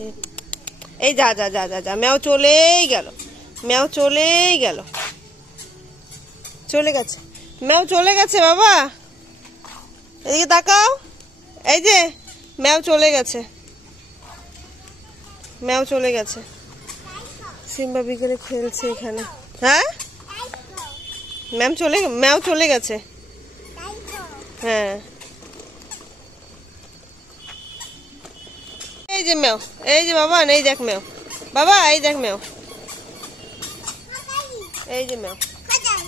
যে এই যা যা যা যা যা ম্যাও চলেই গেল, ম্যাও চলেই গেল, চলে গেছে, ম্যাও চলে গেছে বাবা, এদিকে তাকাও, এই যে ম্যাও চলে গেছে, ম্যাও চলে গেছে। সিম্বা বিকেলে খেলছে এখানে। হ্যাঁ ম্যাও চলে গেছে। হ্যাঁ এই যে ম্যাও, এই যে বাবা, এই দেখ ম্যাও বাবা, এই দেখ ম্যাও, এই যে ম্যাও,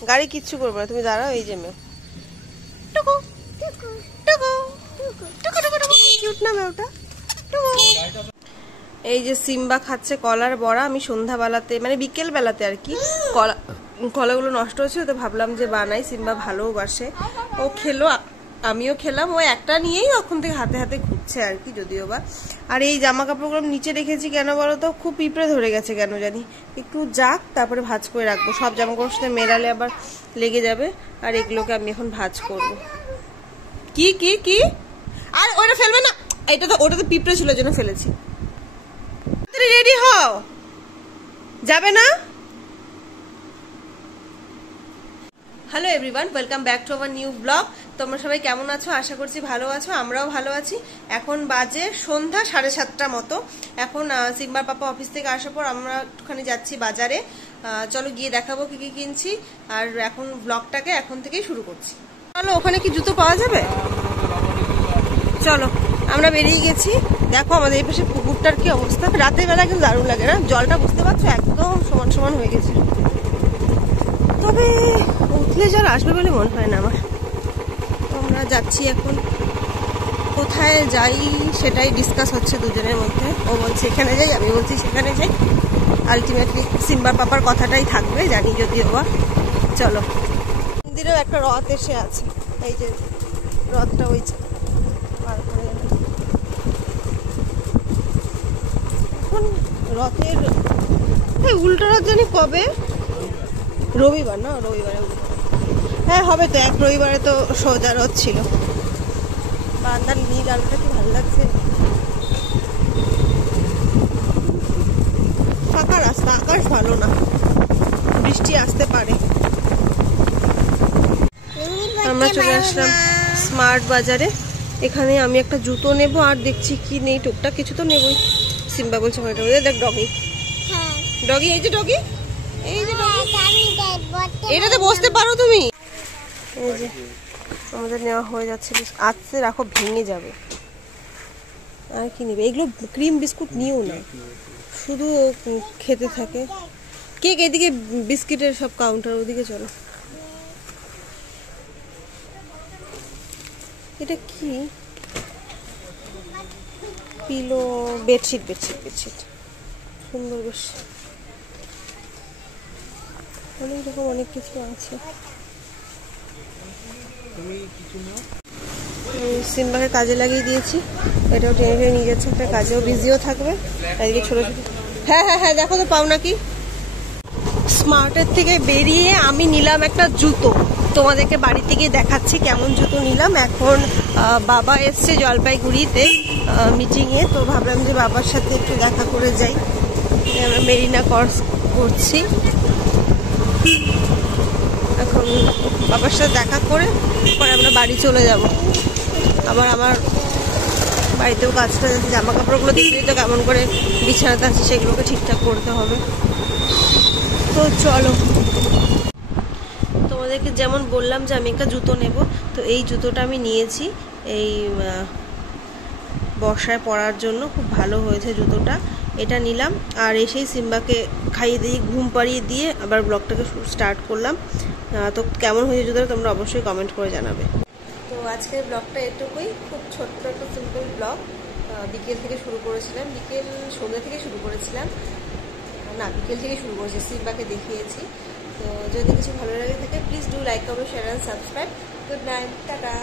গাড়ি কিচ্ছু করবে না, তুমি দাঁড়াও, এই যে ম্যাও, টুকু টুকু টুকু টুকু টুকু, কিউট না ম্যাওটা, টুকু। এই যে সিম্বা খাচ্ছে কলার বড়া। আমি সন্ধ্যাবেলাতে মানে বিকেল বেলাতে আর কি কলাগুলো নষ্ট হয়েছিল, তো ভাবলাম যে বানাই, সিম্বা ভালোবাসে, ও খেলো, আমিও খেলাম। ও একটা নিয়েই তখন থেকে হাতে হাতে ঘুরছে আর কি, যদিও বা। আর এই জামা কাপড়গুলো নিচে রেখেছি কেন বলো তো, খুব পিঁপড়ে ধরে গেছে কেন জানি, একটু যাক তারপরে ভাঁজ করে রাখবো, সব জামা কাপড়ের সাথে মেলালে আবার লেগে যাবে। আর এগুলোকে আমি এখন ভাঁজ করবো। কি কি কি আর ওটা ফেলবে না, এটা তো ওটা তো পিঁপড়ে ছিল জন্য ফেলেছি। রেডি হও, যাবে না? Hello everyone, welcome back to our new blog. তোমরা সবাই কেমন আছো? আশা করছি ভালো আছো, আমরাও ভালো আছি। এখন বাজে সন্ধ্যা 7:30 মতো। এখন সিম্বার পাপা অফিস থেকে আসার পর আমরা একটুখানি যাচ্ছি বাজারে। চলো গিয়ে দেখাবো কি কি কিনছি। আর এখন ব্লগটাকে এখন থেকেই শুরু করছি। চলো, ওখানে কি জুতো পাওয়া যাবে? চলো, আমরা বেরিয়ে গেছি। দেখো আমাদের এই পাশে পুকুরটার কি অবস্থা, রাতের বেলা কিন্তু দারুণ লাগে না? জলটা বুঝতে পারছো একদম সমান সমান হয়ে গেছে, তবে উঠলে জল আসবে বলে মনে হয় না আমার। আমরা যাচ্ছি এখন, কোথায় যাই সেটাই ডিসকাস হচ্ছে দুজনের মধ্যে। ও বলছে এখানে যাই, আমি বলছি সেখানে যাই। আলটিমেটলি সিম্বার পাপার কথাটাই থাকবে জানি, যদিও বা। চলো, মন্দিরেও একটা রথ এসে আছে, এই যে রথটা ওই পার করে এখন রথের উল্টো রথ জানি কবে, রবিবার না? রবিবারে, হ্যাঁ হবে তো, এক রবিবারে তো সোজা রথ ছিল। বান্দার নীল আলোটা কি ভালো লাগছে, ফাঁকা রাস্তা, আকাশ ভালো না, বৃষ্টি আসতে পারে। আমরা চলে আসলাম স্মার্ট বাজারে। এখানে আমি একটা জুতো নেব, আর দেখছি কি নেই, টুকটাক কিছু তো নেবই। সিম্বা বলছে দেখ ডগি, ডগি, এই যে ডগি, এই যে এটাতে বসতে পারো তুমি। এই যে আমাদের নেওয়া হয়ে যাচ্ছে, আস্তে রাখো ভেঙে যাবে। আর কি নেবে? এগুলো ক্রিম বিস্কুট নিও না, শুধু খেতে থাকে। কেক এদিকে, বিস্কিটের সব কাউন্টার ওদিকে চলো। এটা কি? পিলো, বেডশিট বেডশিট বেডশিট, সুন্দর বেশ, অনেক রকম অনেক কিছু আছে। সিম্বাকে কাজে লাগিয়ে দিয়েছি, এটাও টেনে টেনে নিয়ে যাচ্ছে, একটা কাজেও বিজিও থাকবে। এদিকে ছোট ছোট, হ্যাঁ হ্যাঁ হ্যাঁ, দেখো তো পাও নাকি। স্মার্টের থেকে বেরিয়ে আমি নিলাম একটা জুতো, তোমাদেরকে বাড়ি থেকে দেখাচ্ছি কেমন জুতো নিলাম। এখন বাবা এসছে জলপাইগুড়িতে মিটিংয়ে, তো ভাবলাম যে বাবার সাথে একটু দেখা করে যাই। আমরা মেরিনা ক্রস করছি, এখন বাবার সাথে দেখা করে পরে আমরা বাড়ি চলে যাব। আবার আমার বাড়িতেও কাজটা, জামা কাপড়গুলো দেখলেই তো কেমন করে বিছানাতে আছে, সেগুলোকে ঠিকঠাক করতে হবে। তো চলো, তোমাদেরকে যেমন বললাম যে আমি একটা জুতো নেব, তো এই জুতোটা আমি নিয়েছি এই বর্ষায় পরার জন্য। খুব ভালো হয়েছে জুতোটা, এটা নিলাম। আর এসেই সিম্বাকে খাইয়ে দিয়ে ঘুম পাড়িয়ে দিয়ে আবার ব্লগটাকে স্টার্ট করলাম। তো কেমন হয়েছে জুতোটা তোমরা অবশ্যই কমেন্ট করে জানাবে। তো আজকের ব্লগটা এটুকুই, খুব ছোট্ট একটা সিম্পল ব্লগ। বিকেল থেকে শুরু করেছিলাম, সন্ধ্যা থেকে শুরু করেছিলাম না, বিকেল থেকে শুরু করেছি, সিম্বাকে দেখিয়েছি। তো যদি কিছু ভালো লাগে থাকে please do like, comment, share and subscribe. Good night, tata.